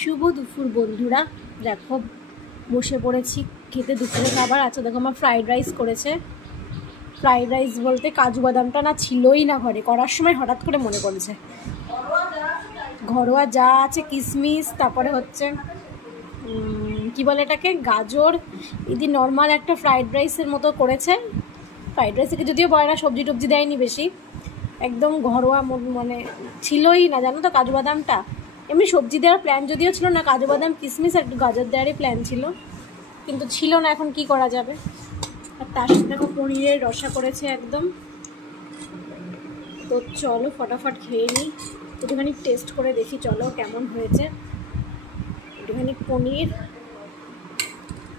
শুভ দুপুর বন্ধুরা, দেখো বসে পড়েছি খেতে দুপুরে খাবার। আচ্ছা দেখো, আমার ফ্রাইড রাইস করেছে। ফ্রাইড রাইস বলতে কাজু বাদামটা না ছিলই না ঘরে, করার সময় হঠাৎ করে মনে পড়েছে। ঘরোয়া যা আছে কিশমিশ, তারপরে হচ্ছে কি বলে এটাকে, গাজর, এদি নর্মাল একটা ফ্রাইড রাইসের মতো করেছে। ফ্রাইড রাইস থেকে যদিও বয়রা সবজি টবজি দেয়নি বেশি, একদম ঘরোয়া মানে ছিলই না, জানো তো কাজু বাদামটা। এমনি সবজি দেওয়ার প্ল্যান যদিও ছিল না, কাজু বাদাম কিশমিশ আর একটু গাজর দেওয়ারই প্ল্যান ছিল, কিন্তু ছিল না, এখন কি করা যাবে। আর তার সাথে দেখো পনিরের রসা করেছে একদম। তো চলো ফটাফট খেয়ে নিই, একটুখানি টেস্ট করে দেখি চলো কেমন হয়েছে। একটুখানি পনির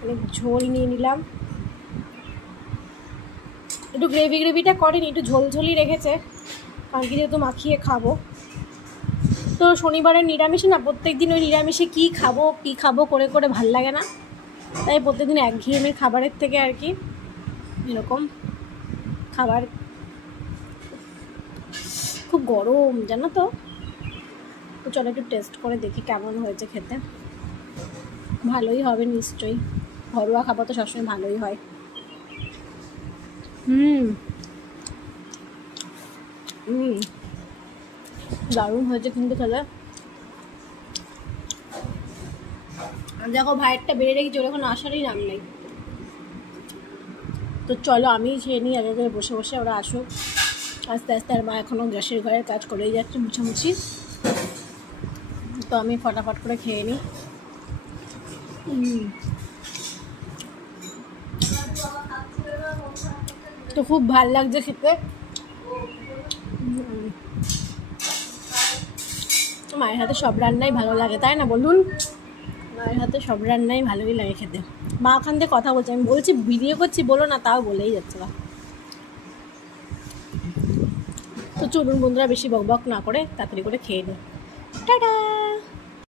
অনেক ঝোল নিয়ে নিলাম, একটু গ্রেভিটা করেনি, একটু ঝোলঝোলই রেখেছে, কারণ কি যেহেতু মাখিয়ে খাবো। তো শনিবারের নিরামিষে না, প্রত্যেকদিন ওই নিরামিষে কী খাবো করে করে ভাল লাগে না, তাই প্রত্যেকদিন একঘেয়েমের খাবারের থেকে আর কি এরকম খাবার। খুব গরম জানো তো। তো চলো একটু টেস্ট করে দেখি কেমন হয়েছে খেতে। ভালোই হবে নিশ্চয়ই, ঘরোয়া খাবার তো সবসময় ভালোই হয়। দারুণ হয়েছে কিন্তু খেলে। দেখো ভাইয়েরটা বেড়ে রেখেছি, ওর এখন আসারই নাম নেই। তো চলো আমি খেয়ে নিই আগে বসে বসে, ওরা আসুক আস্তে আস্তে। আর মা এখনও গ্যাসের ঘরের কাজ করেই যাচ্ছে, মুছামুছি। তো আমি ফটাফট করে খেয়ে নিই। তো খুব ভাল লাগছে খেতে। মায়ের হাতে সব রান্নাই ভালো লাগে, তাই না বলুন? মায়ের হাতে সব রান্নাই ভালোই লাগে খেতে। মা ওখান থেকে কথা বলছে, আমি বলছি ভিডিও করছি বলো না, তাও বলেই যাচ্ছে না। তো চলুন বন্ধুরা, বেশি বকবক না করে তাড়াতাড়ি করে খেয়ে নিই। টাটা।